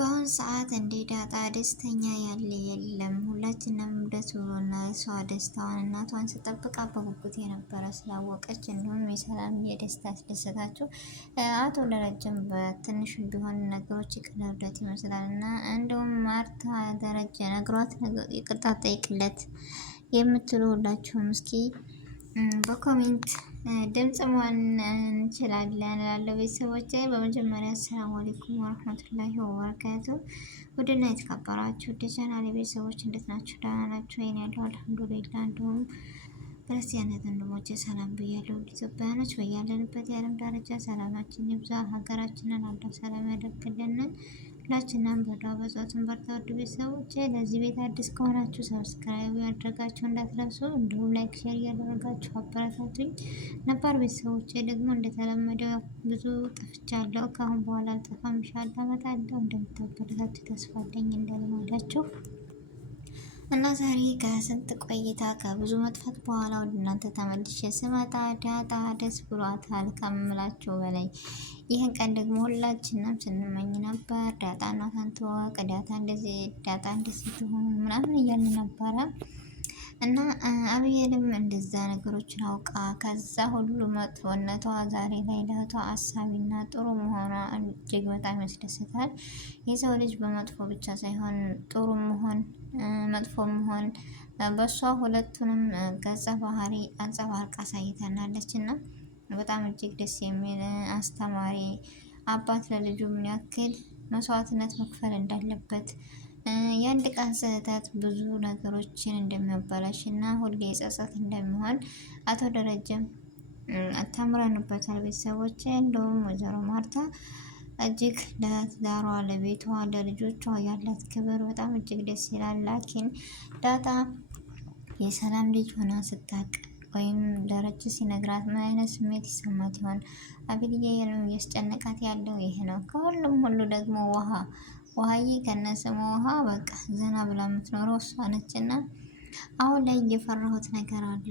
በአሁን ሰዓት እንደ ዳጣ ደስተኛ ያለ የለም። ሁላችንም ደስ ብሎና እሷ ደስታዋን እናቷን ስጠብቃ በጉጉት የነበረ ስላወቀች እንዲሁም የሰላም የደስታ አስደሰታችሁ። አቶ ደረጀም በትንሹ ቢሆን ነገሮች ይቀለሉለት ይመስላል እና እንዲሁም ማርታ ደረጀ ነግሯት ይቅርታ ጠይቅለት የምትሉ ሁላችሁም እስኪ በኮሜንት ድምጽ መሆን እንችላለን ላለው ቤተሰቦች በመጀመሪያ አሰላሙ አለይኩም ወረህመቱላሂ ወበረካቱ። ውድና የተከበራችሁ ውድ ቻናሌ ቤተሰቦች እንዴት ናችሁ? ደህና ናችሁ? ይሄን ያለው አልሐምዱሊላህ። እንዲሁም ክርስቲያናት ወንድሞቼ ሰላም ብያለሁ። ኢትዮጵያውያኖች በያለንበት የዓለም ዳርቻ ሰላማችን ይብዛ፣ ሀገራችንን አላህ ሰላም ያደርግልን። ሁላችንም በዱዓ በጸሎት በርታ። ውድ ቤተሰቦች ለዚህ ቤት አዲስ ከሆናችሁ ሰብስክራይብ ያደረጋችሁ እንዳትረሱ፣ እንዲሁም ላይክ ሼር እያደረጋችሁ አበረታቱኝ። ነባር ቤተሰቦች ደግሞ እንደተለመደው ብዙ ጠፍቻለሁ፣ ከአሁን በኋላ አልጠፋም፣ ኢንሻአላህ እመጣለሁ። እንደምታበረታቱ ተስፋ አለኝ እንደልማዳችሁ እና ዛሬ ከስንት ቆይታ ከብዙ መጥፋት በኋላ ወደ እናንተ ተመልሼ ስመጣ ዳጣ ደስ ብሏታል ከምላቸው በላይ። ይህን ቀን ደግሞ ሁላችንም ስንመኝ ነበር። ዳጣ እናቷን ትወቅ፣ ዳጣ እንደዚህ ትሆን ምናምን እያልን ነበረ እና አብየልም እንደዛ ነገሮችን አውቃ ከዛ ሁሉ መጥፎነቷ ዛሬ ላይ ለእህቷ አሳቢና ጥሩ መሆኗ እጅግ በጣም ያስደስታል። የሰው ልጅ በመጥፎ ብቻ ሳይሆን ጥሩ መሆን መጥፎ መሆን በሷ ሁለቱንም ገጸ ባህሪ አንጸባርቃ አሳይተናለች እና በጣም እጅግ ደስ የሚል አስተማሪ አባት ለልጁ ምን ያክል መስዋዕትነት መክፈል እንዳለበት የአንድ ቀን ስህተት ብዙ ነገሮችን እንደሚያበላሽ እና ሁሌ ጸጸት እንደሚሆን አቶ ደረጀም ተምረንበታል። ቤተሰቦች እንደውም ወይዘሮ ማርታ እጅግ ለትዳሯ፣ ለቤቷ፣ ለልጆቿ ያላት ክብር በጣም እጅግ ደስ ይላል። ላኪን ዳጣ የሰላም ልጅ ሆና ስታቅ ወይም ደረጀ ሲነግራት ምን አይነት ስሜት ይሰማት ይሆን? አብዬንም እያስጨነቃት ያለው ይሄ ነው። ከሁሉም ሁሉ ደግሞ ውሃዬ ከነስሙ ውሃ በቃ ዘና ብላ የምትኖረው እሷ ነች እና አሁን ላይ እየፈራሁት ነገር አለ።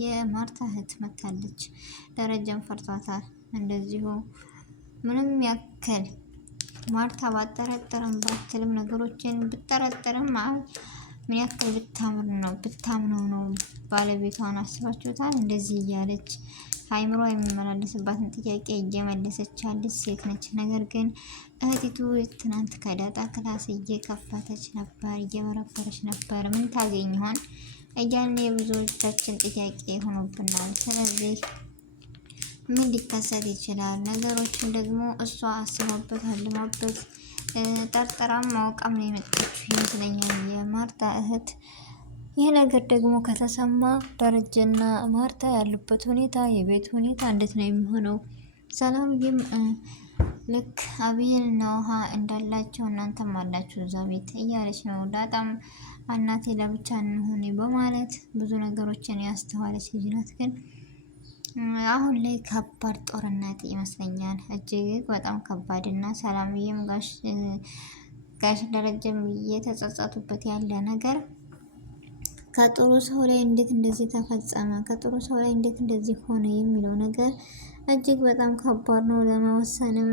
የማርታ እህት መታለች። ደረጀም ፈርቷታል። እንደዚሁ ምንም ያክል ማርታ ባጠረጥርም ባትልም ነገሮችን ብጠረጥርም ምን ያክል ብታምነው ነው ባለቤቷን አስባችሁታል? እንደዚህ እያለች አይምሮ የሚመላለስባትን ጥያቄ እየመለሰች ያለች ሴት ነች። ነገር ግን እህቲቱ ትናንት ከዳጣ ክላስ እየከፈተች ነበር፣ እየበረበረች ነበር። ምን ታገኝ ይሆን እያልን የብዙዎቻችን ጥያቄ ሆኖብናል። ስለዚህ ምን ሊከሰት ይችላል? ነገሮችን ደግሞ እሷ አስባበት አልማበት ጠርጥራም ማውቃም ነው የመጣችው ይመስለኛል የማርታ እህት። ይህ ነገር ደግሞ ከተሰማ ደረጀና ማርታ ያሉበት ሁኔታ የቤት ሁኔታ እንዴት ነው የሚሆነው? ሰላምዬም ልክ አብይንና ውሃ እንዳላቸው እናንተም አላችሁ እዛ ቤት እያለች ነው። ዳጣም እናቴ ለብቻ እንሆን በማለት ብዙ ነገሮችን ያስተዋለች ልጅ ናት። ግን አሁን ላይ ከባድ ጦርነት ይመስለኛል፣ እጅግ በጣም ከባድ እና ሰላምዬም ጋሽ ደረጀም እየተጸጸቱበት ያለ ነገር ከጥሩ ሰው ላይ እንዴት እንደዚህ ተፈጸመ፣ ከጥሩ ሰው ላይ እንዴት እንደዚህ ሆነ የሚለው ነገር እጅግ በጣም ከባድ ነው። ለመወሰንም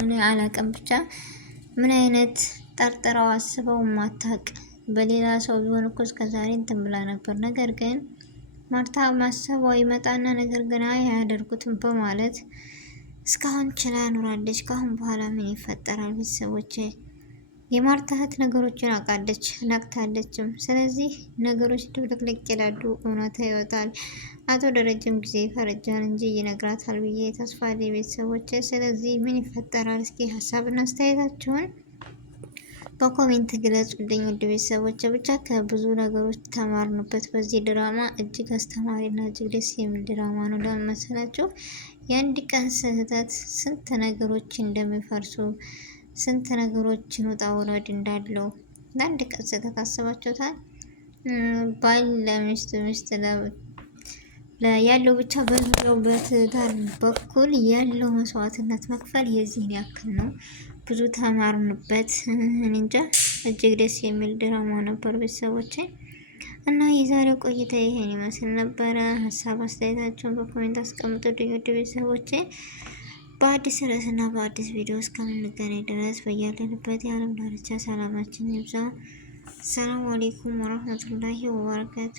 እኔ አላቅም። ብቻ ምን አይነት ጠርጥረው አስበው ማታቅ በሌላ ሰው ቢሆን እኮ እስከዛሬ እንትን ብላ ነበር። ነገር ግን ማርታ ማሰቧ ይመጣና ነገር ግን አያደርጉትም በማለት እስካሁን ችላ ኑራለች። ካሁን በኋላ ምን ይፈጠራል? ቤተሰቦች የማርታ እህት ነገሮችን አውቃለች፣ ነቅታለችም። ስለዚህ ነገሮች ድብልቅልቅ ይላሉ፣ እውነታ ይወጣል። አቶ ደረጀም ጊዜ ይፈረጃል እንጂ ይነግራታል ብዬ ተስፋ አለኝ ቤተሰቦች። ስለዚህ ምን ይፈጠራል? እስኪ ሀሳብና አስተያየታችሁን በኮሜንት ግለጹልኝ ውድ ቤተሰቦች። ብቻ ከብዙ ነገሮች ተማርንበት በዚህ ድራማ። እጅግ አስተማሪና እጅግ ደስ የሚል ድራማ ነው። ለምን መሰላችሁ? የአንድ ቀን ስህተት ስንት ነገሮች እንደሚፈርሱ ስንት ነገሮችን ውጣ ውረድ እንዳለው ለአንድ ቀን ስህተት አስባችሁታል? ባል ለሚስት ሚስት ያለው ብቻ በዙሪያው በትዳር በኩል ያለው መስዋዕትነት መክፈል የዚህን ያክል ነው። ብዙ ተማርንበት። እንጃ እጅግ ደስ የሚል ድራማ ነበር ቤተሰቦቼ። እና የዛሬው ቆይታ ይሄን ይመስል ነበረ። ሀሳብ አስተያየታችሁን በኮሜንት አስቀምጡልኝ ውድ ቤተሰቦቼ። በአዲስ ርዕስና በአዲስ ቪዲዮ እስከምንገናኝ ድረስ በያለንበት የዓለም ዳርቻ ሰላማችን ይብዛ። ሰላም አሌይኩም ወረህመቱላሂ ወበረካቱ።